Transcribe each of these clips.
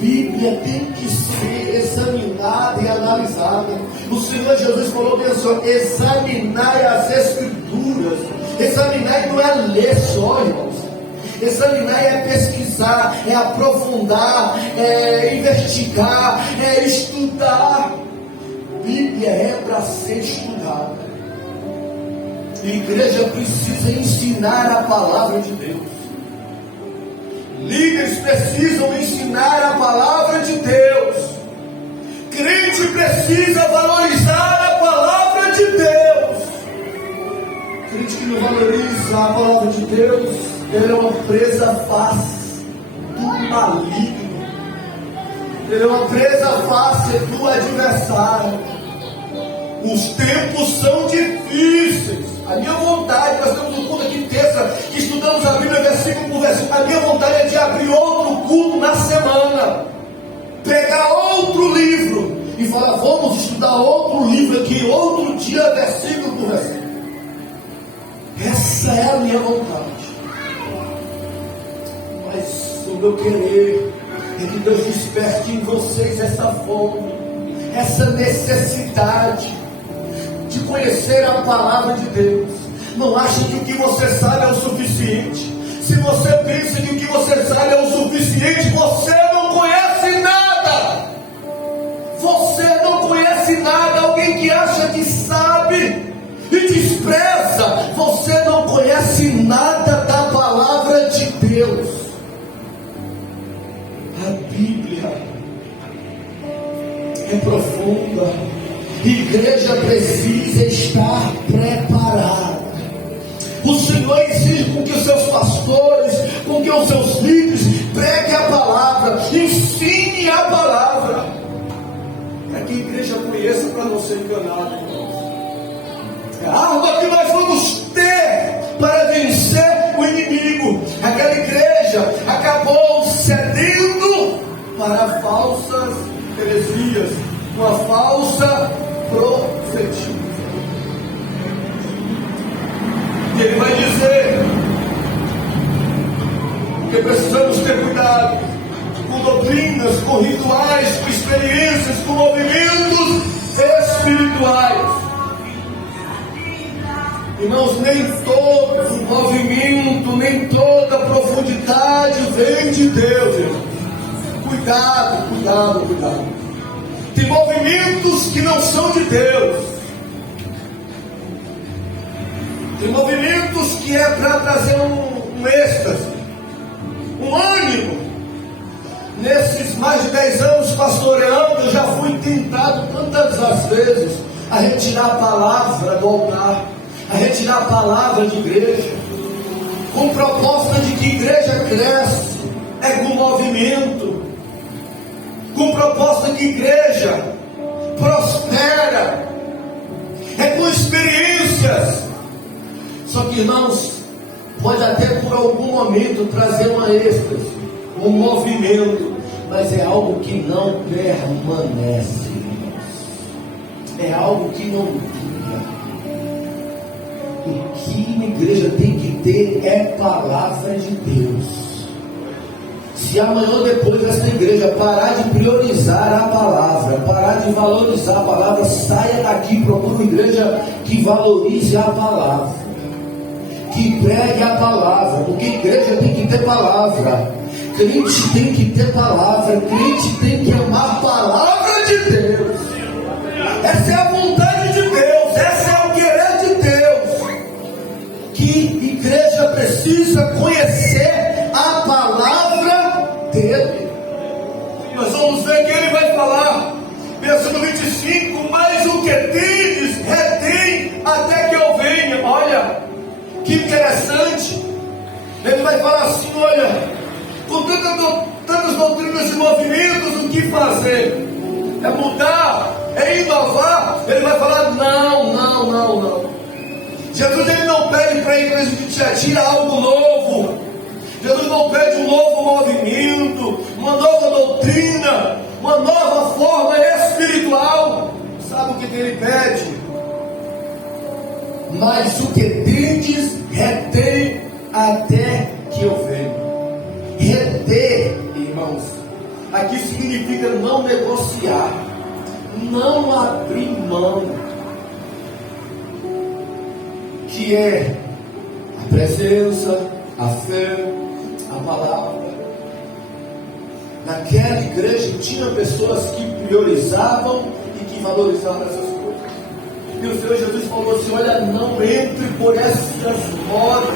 Bíblia tem que ser examinada e analisada. O Senhor Jesus falou bem assim: examinai as Escrituras. Examinar não é ler só, irmãos. Examinar é pesquisar, é aprofundar, é investigar, é estudar. Bíblia é para ser estudada. A igreja precisa ensinar a palavra de Deus. Líderes precisam ensinar a palavra de Deus. Crente precisa valorizar a palavra de Deus. Crente que não valoriza a palavra de Deus, ele é uma presa fácil do maligno. Ele é uma presa fácil do adversário. Os tempos são difíceis. A minha vontade, nós temos um culto aqui terça, que estudamos a Bíblia versículo por versículo. A minha vontade é de abrir outro culto na semana, pegar outro livro e falar: vamos estudar outro livro aqui, outro dia, versículo por versículo. Essa é a minha vontade. Mas o meu querer é que Deus desperte em vocês essa fome, essa necessidade de conhecer a palavra de Deus. Não ache que o que você sabe é o suficiente. Se você pensa que o que você sabe é o suficiente, você não conhece nada. Você não conhece nada. Alguém que acha que sabe e despreza, você não conhece nada da palavra de Deus. A Bíblia é profunda. A igreja precisa estar preparada. O Senhor exige com que os seus pastores, com que os seus líderes preguem a palavra, ensine a palavra, para que a igreja conheça, para não ser enganada, irmãos. É a arma que nós vamos ter para vencer o inimigo. Aquela igreja acabou cedendo para falsas heresias, uma falsa profetia. E ele vai dizer que precisamos ter cuidado com doutrinas, com rituais, com experiências, com movimentos espirituais. Irmãos, nem todo movimento, nem toda profundidade vem de Deus, irmãos. Cuidado, cuidado, cuidado. Tem movimentos que não são de Deus. Tem movimentos que é para trazer um êxtase, um ânimo. Nesses mais de 10 anos pastoreando, eu já fui tentado tantas as vezes a retirar a palavra do altar, a retirar a palavra de igreja, com proposta de que igreja cresce, é com movimento, com proposta que igreja prospera, é com experiências. Só que, irmãos, pode até por algum momento trazer uma êxtase, um movimento, mas é algo que não permanece, irmãos. É algo que não dura. O que a igreja tem que ter é palavra de Deus. Se amanhã ou depois essa igreja parar de priorizar a palavra, parar de valorizar a palavra, saia daqui, procure uma igreja que valorize a palavra, que pregue a palavra, porque a igreja tem que ter palavra, crente tem que ter palavra, crente tem que amar a palavra de Deus. Essa é a vontade de Deus, essa é o querer de Deus, que igreja precisa conhecer a palavra dele. Nós vamos ver que ele vai falar, versículo 25: mas o que tendes, retém até que eu venha. Olha, que interessante. Ele vai falar assim: olha, com tantas doutrinas e movimentos, o que fazer? É mudar? É inovar? Ele vai falar: não. Jesus, ele não pede para a igreja que já tira algo novo. Jesus não pede um novo movimento, uma nova doutrina, uma nova forma espiritual. Sabe o que ele pede? Mas o que tendes, retém até que eu venha. Reter, irmãos, Aqui significa não negociar, não abrir mão, que é a presença, a fé, a palavra. Naquela igreja tinha pessoas que priorizavam e que valorizavam essas coisas. E o Senhor Jesus falou assim: olha, não entre por essas rodas,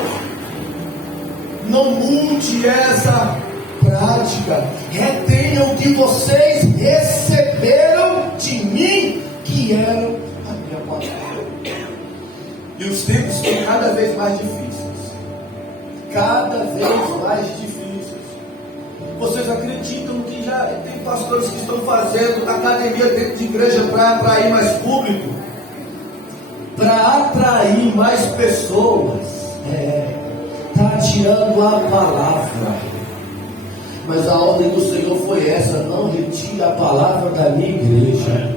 não mude essa prática, retenham o que vocês receberam de mim, que eram a minha palavra. E os tempos estão cada vez mais difíceis, cada vez mais difíceis. Vocês acreditam que já tem pastores que estão fazendo academia dentro de igreja para atrair mais público, para atrair mais pessoas? Está tirando a palavra. Mas a ordem do Senhor foi essa: não retire a palavra da minha igreja,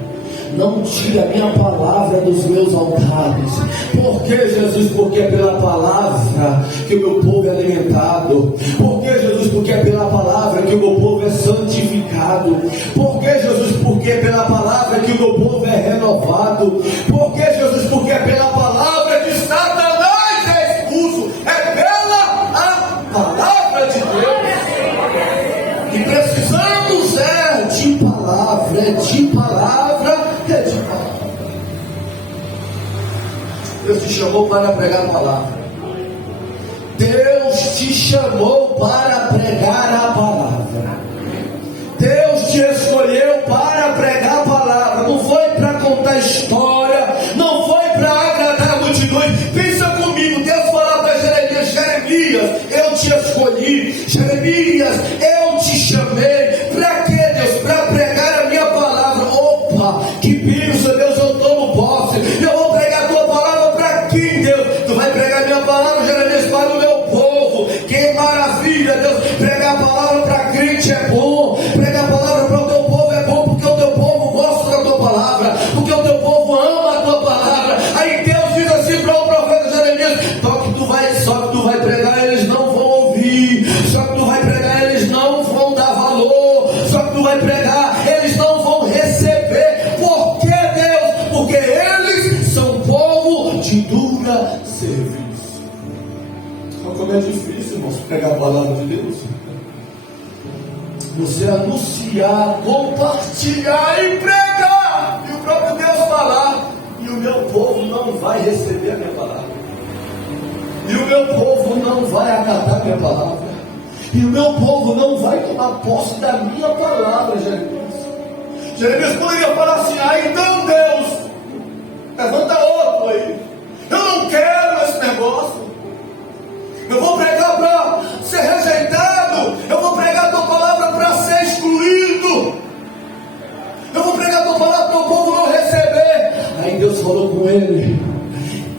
não tire a minha palavra dos meus altares. Por que, Jesus? Porque é pela palavra que o meu povo é alimentado. Por que, Jesus? Porque é pela palavra que o meu povo é santificado. Por que, Jesus? Porque é pela palavra que o meu povo é renovado. Por que, Jesus? Porque é pela palavra que Satanás é expulso. É pela a palavra de Deus. E precisamos de palavra, de palavra, de palavra. Deus te chamou para pregar a palavra. Deus te chamou para pregar a palavra. Deus te escolheu para pregar a palavra. Não foi para contar história, não foi para agradar a multidão. Pensa comigo, Deus falou para Jeremias: Jeremias, eu te escolhi. Jeremias, eu te chamei. Para quê, Deus? Para pregar a minha palavra. Opa, que bênção, Deus, eu tomo posse. Eu vou pregar a tua palavra para quem, Deus? Tu vai pregar a minha palavra, Jeremias, para o meu povo. Que maravilha, Deus. Pregar a palavra para crente é bom. Pregar a palavra para o teu povo é bom, porque o teu povo gosta da tua palavra, porque o teu povo ama a tua palavra. Aí Deus diz assim para o profeta Jeremias: só que tu vai pregar, eles não vão ouvir. Só que tu vai pregar, eles não vão dar valor. Só que tu vai pregar, eles não vão receber. Por que, Deus? Porque eles são povo de dura serviço. Então, como é difícil, irmãos, pregar a palavra de Deus. Você anunciar, compartilhar e pregar, e o próprio Deus falar, e o meu povo não vai receber a minha palavra, e o meu povo não vai acatar a minha palavra, e o meu povo não vai tomar posse da minha palavra. Jeremias poderia falar assim: então Deus, levanta outro aí, eu não quero esse negócio, eu vou pregar para ser rejeitado, eu vou pregar a tua palavra para ser excluído, eu vou pregar a tua palavra para o povo não receber. Aí Deus falou com ele: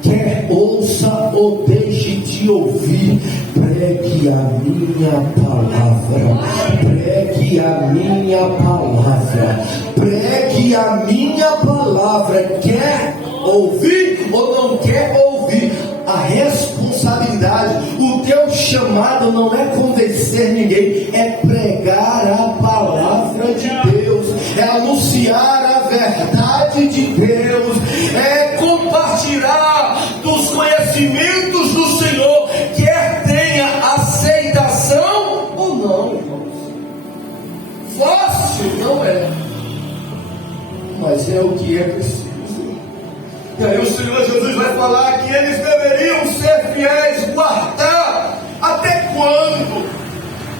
quer ouça ou deixe de ouvir, pregue a minha palavra, pregue a minha palavra, pregue a minha palavra. Quer ouvir ou não quer ouvir? A responsabilidade, o teu chamado não é convencer ninguém, é pregar a palavra de Deus, é anunciar a verdade de Deus, é compartilhar dos conhecimentos do Senhor, quer tenha aceitação ou não, irmãos. Fácil não é, mas é o que é preciso. E aí o Senhor Jesus vai falar que eles deveriam ser fiéis, guardar até quando?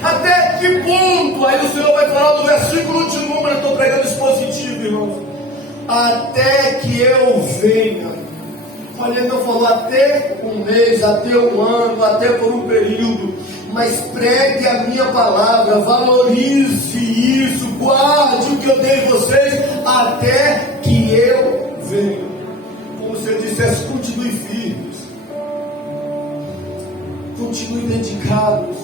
Até que ponto? Aí o Senhor vai falar do versículo de número, eu estou pregando expositivo, irmãos. Até que eu venha. Olha, ele não falou até um mês, até um ano, até por um período, mas pregue a minha palavra, valorize isso, guarde o que eu dei a vocês, até que eu venha. Você dissesse: continue firmes, continue dedicados.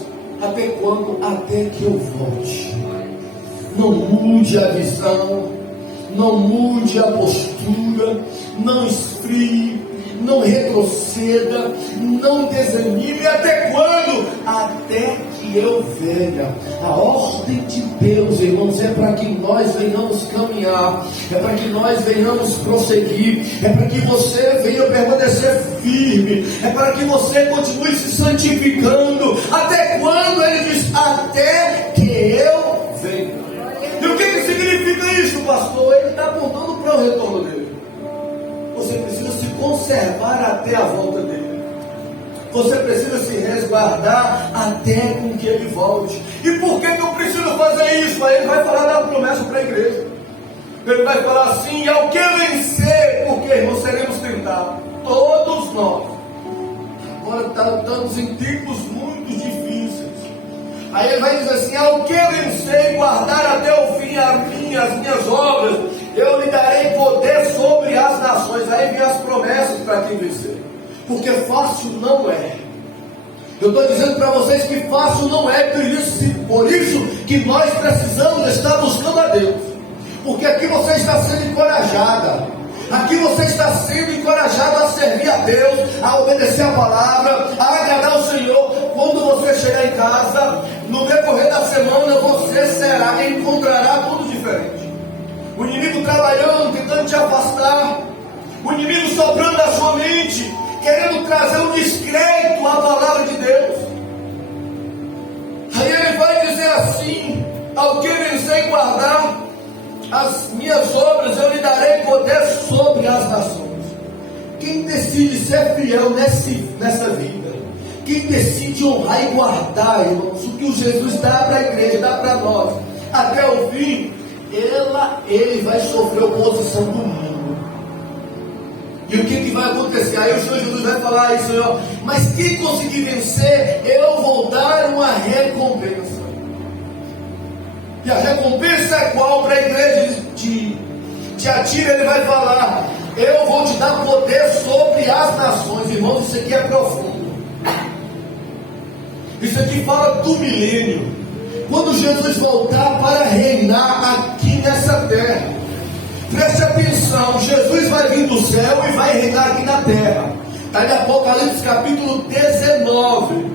Até quando? Até que eu volte. Não mude a visão, não mude a postura, não esfrie, não retroceda, não desanime. Até quando? Até que que eu venha. A ordem de Deus, irmãos, é para que nós venhamos caminhar, é para que nós venhamos prosseguir, é para que você venha permanecer firme, é para que você continue se santificando. Até quando? Ele diz: até que eu venha. E o que significa isso, pastor? Ele está apontando para o retorno dele. Você precisa se conservar até a volta dele. Você precisa se resguardar até com que ele volte. E por que eu preciso fazer isso? Aí ele vai falar da promessa para a igreja. Ele vai falar assim: ao que vencer, porque irmãos, seremos tentados, todos nós. Agora estamos em tempos muito difíceis. Aí ele vai dizer assim: ao que vencer e guardar até o fim as minhas obras, eu lhe darei poder sobre as nações. Aí vem as promessas para quem vencer. Porque fácil não é. Eu estou dizendo para vocês que fácil não é. Por isso que nós precisamos estar buscando a Deus. Porque aqui você está sendo encorajada. Aqui você está sendo encorajado a servir a Deus, a obedecer a palavra, a agradar o Senhor. Quando você chegar em casa, no decorrer da semana, você encontrará tudo diferente. O inimigo trabalhando, tentando te afastar. O inimigo soprando na sua mente, querendo trazer um descrédito à palavra de Deus. Aí ele vai dizer assim: ao que vencer e guardar as minhas obras, eu lhe darei poder sobre as nações. Quem decide ser fiel nessa vida, quem decide honrar e guardar, irmãos, o que o Jesus dá para a igreja, dá para nós, até o fim, ele vai sofrer oposição do mundo. E o que vai acontecer? Aí o Senhor Jesus vai falar aí: Senhor, mas quem conseguir vencer, eu vou dar uma recompensa. E a recompensa é qual? Para a igreja de Tiatira ele vai falar: eu vou te dar poder sobre as nações. Irmãos, isso aqui é profundo. Isso aqui fala do milênio. Quando Jesus voltar para reinar aqui nessa terra, preste atenção, Jesus vai vir do céu e vai reinar aqui na terra. Está em Apocalipse capítulo 19.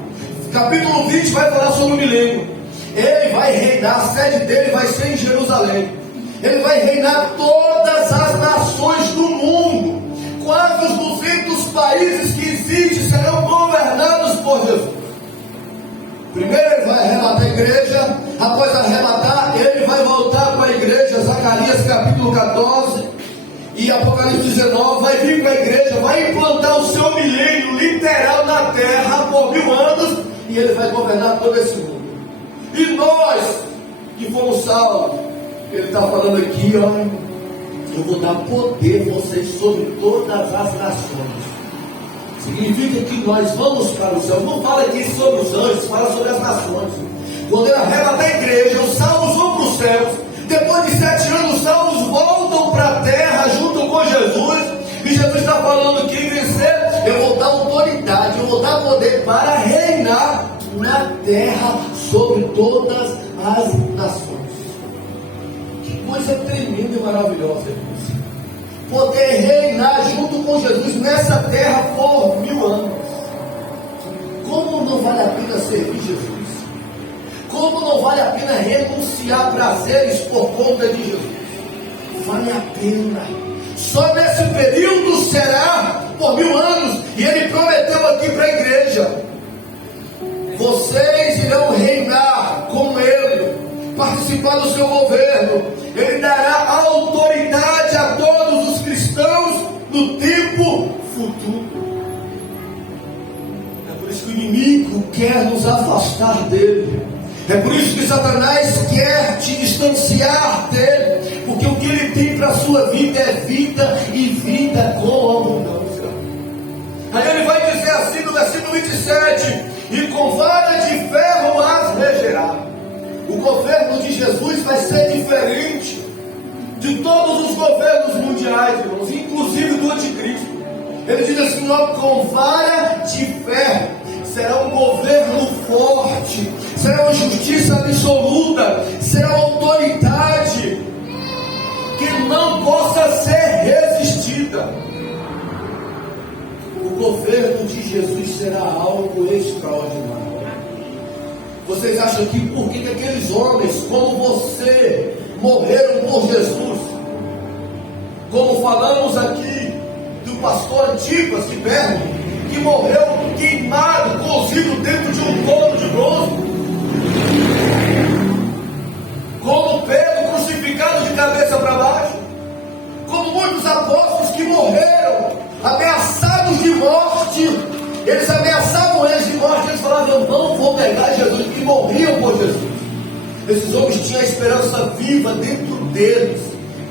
Capítulo 20 vai falar sobre o milênio. Ele vai reinar, a sede dele vai ser em Jerusalém. Ele vai reinar todas as nações do mundo. Quase os 200 países que existem serão governados por Jesus. Primeiro ele vai arrematar a igreja. Após arrematar, ele vai voltar com a igreja. Zacarias capítulo 14 e Apocalipse 19. Vai vir com a igreja, vai implantar o seu milênio literal na terra por 1000 anos. E ele vai governar todo esse mundo. E nós que fomos salvos, ele está falando aqui: olha, eu vou dar poder a vocês sobre todas as nações. Significa que nós vamos para o céu. Não fala aqui sobre os anjos, fala sobre as nações. Quando ele arrebata a igreja, os salvos vão para os céus. Depois de 7 anos, os salvos voltam para a terra junto com Jesus. E Jesus está falando: quem vencer, eu vou dar autoridade, eu vou dar poder para reinar na terra sobre todas as nações. Que coisa tremenda e maravilhosa, irmãos. Poder reinar junto com Jesus nessa terra por 1000 anos. Como não vale a pena servir Jesus? Como não vale a pena renunciar a prazeres por conta de Jesus? Vale a pena. Só nesse período será por 1000 anos. E ele prometeu aqui para a igreja: vocês irão reinar com ele, participar do seu governo. Ele dará autoridade a todos os cristãos no tempo futuro. É por isso que o inimigo quer nos afastar dele. É por isso que Satanás quer te distanciar dele. Porque o que ele tem para a sua vida é vida e vida com abundância. Aí ele vai dizer assim no versículo 27: e com vara de ferro as regerá. O governo de Jesus vai ser diferente de todos os governos mundiais, irmãos, inclusive do anticristo. Ele diz assim: ó, com vara de ferro. Será um governo forte, será uma justiça absoluta, será uma autoridade que não possa ser resistida. O governo de Jesus será algo extraordinário. Vocês acham que por que aqueles homens, como você, morreram por Jesus? Como falamos aqui do pastor Antipas de Berno, que morreu queimado, cozido dentro de um forno de bronze. Como Pedro crucificado de cabeça para baixo. Como muitos apóstolos que morreram, ameaçados de morte. Eles ameaçavam eles de morte. Eles falavam: eu não vou negar Jesus. E morriam por Jesus. Esses homens tinham a esperança viva dentro deles,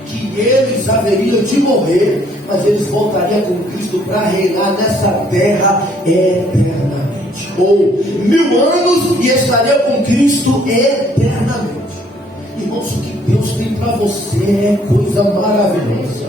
que eles haveriam de morrer, mas eles voltariam com Cristo para reinar nessa terra eternamente. Ou 1000 anos e estariam com Cristo eternamente. Irmãos, o que Deus tem para você é coisa maravilhosa.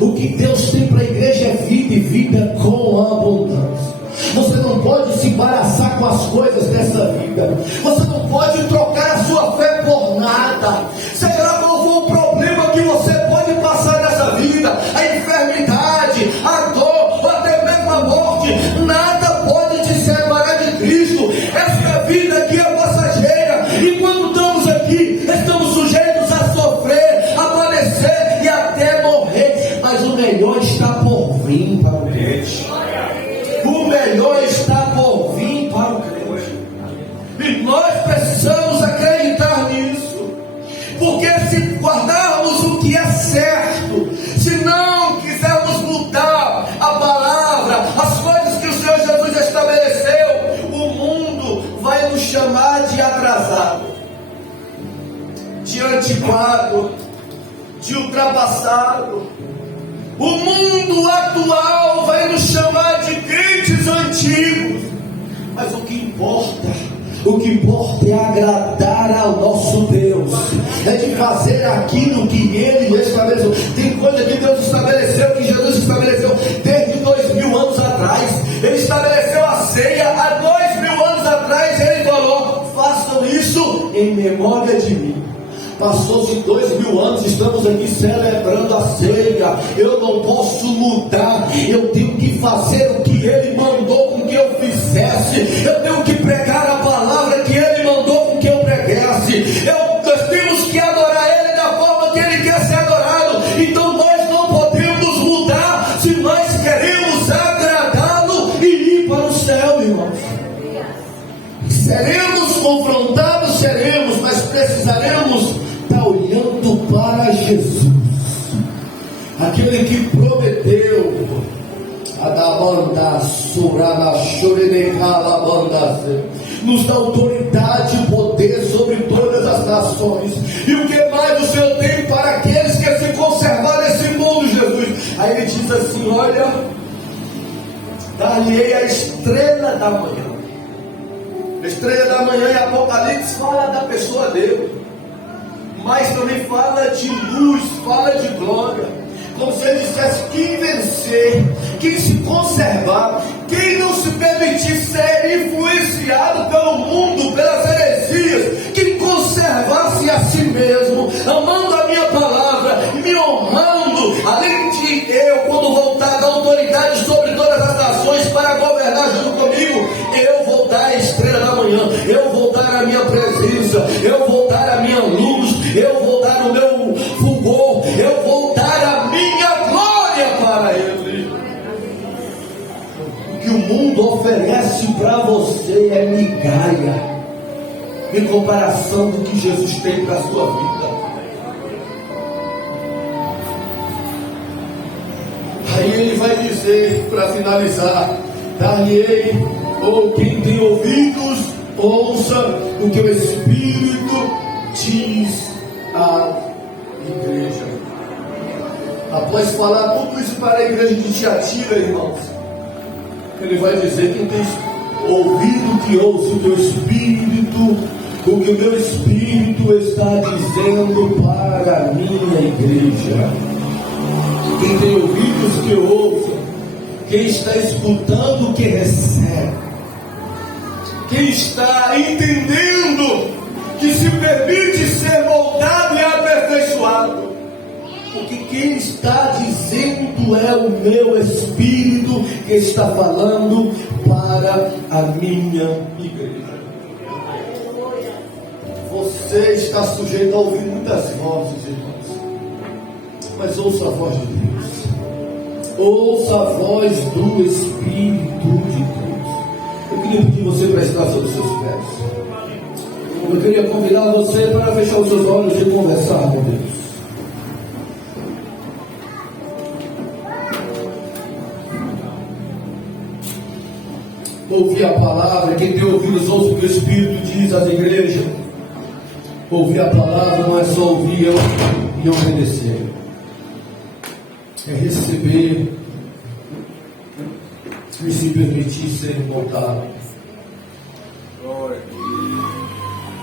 O que Deus tem para a igreja é vida e vida com abundância. Você não pode se embaraçar com as coisas dessa vida. Você não pode trocar a sua fé por nada. Seja lá qual for o problema que você pode passar nessa vida, a enfermidade, a dor, ou até mesmo a morte, nada pode te separar de Cristo. Essa vida aqui é passageira. E quando estamos aqui, estamos sujeitos a sofrer, a padecer e até morrer. Mas o melhor está por vir para o crente. O melhor está por vir para o crente. E nós precisamos acreditar nisso. Porque se guardarmos o que é certo, se não quisermos mudar a palavra, as coisas que o Senhor Jesus estabeleceu, o mundo vai nos chamar de atrasado, de antiquado, de ultrapassado. O mundo atual vai nos chamar de crentes antigos. Mas o que importa é agradar ao nosso Deus, é de fazer aquilo que Ele estabeleceu. Tem coisa que Deus estabeleceu, que Jesus estabeleceu desde 2000 anos atrás. Ele estabeleceu a ceia há 2000 anos atrás. Ele falou: façam isso em memória de mim. Passou-se 2000 anos, estamos aqui celebrando a ceia. Eu não posso mudar, eu tenho que fazer o que Ele mandou com que eu fizesse. Eu tenho que pregar a palavra que Ele mandou com que eu pregasse. Nós temos que adorar Ele da forma que Ele quer ser adorado. Então nós não podemos mudar se nós queremos agradá-lo e ir para o céu, irmãos. Seremos confrontados, seremos, mas precisaremos estar olhando para Jesus, aquele que prometeu nos dá autoridade e poder sobre todas as nações. E o que mais o Senhor tem para aqueles que se conservar nesse mundo, Jesus? Aí ele diz assim: olha, dar-lhe a estrela da manhã. A estrela da manhã em Apocalipse fala da pessoa dele, mas também fala de luz, fala de glória. Como se ele dissesse: quem vencer, quem se conservar, quem não se permitir ser influenciado pelo mundo, pelas heresias, quem conservar-se a si mesmo, amando a minha palavra, me honrando, além de eu, quando voltar, dar autoridade sobre todas as nações para governar junto comigo, eu vou dar a estrela da manhã, eu vou dar a minha presença, eu vou dar a minha luz, eu vou dar o meu fulgor, eu vou dar a minha glória para Ele. O que o mundo oferece para você é migalha em comparação do que Jesus tem para a sua vida. Aí ele vai dizer, para finalizar: dar-lhe-ei, ou quem tem ouvidos, ouça o que o Espírito diz à igreja. Após falar tudo isso para a igreja de Tiatira, irmãos, ele vai dizer: quem tem ouvido, que ouça o teu Espírito, o que o meu Espírito está dizendo para a minha igreja. Quem tem ouvidos, que ouça. Quem está escutando, que recebe. Quem está entendendo que se permite ser moldado e aperfeiçoado. Porque quem está dizendo é o meu Espírito que está falando para a minha igreja. Você está sujeito a ouvir muitas vozes, irmãos. Mas ouça a voz de Deus. Ouça a voz do Espírito de Deus. Eu queria pedir você para estar sobre os seus pés. Eu queria convidar você para fechar os seus olhos e conversar com Deus. Ouvir a palavra, quem tem ouvidos ouça o que o Espírito diz às igrejas. Ouvir a palavra não é só ouvir e obedecer, é receber e se permitir ser moldado.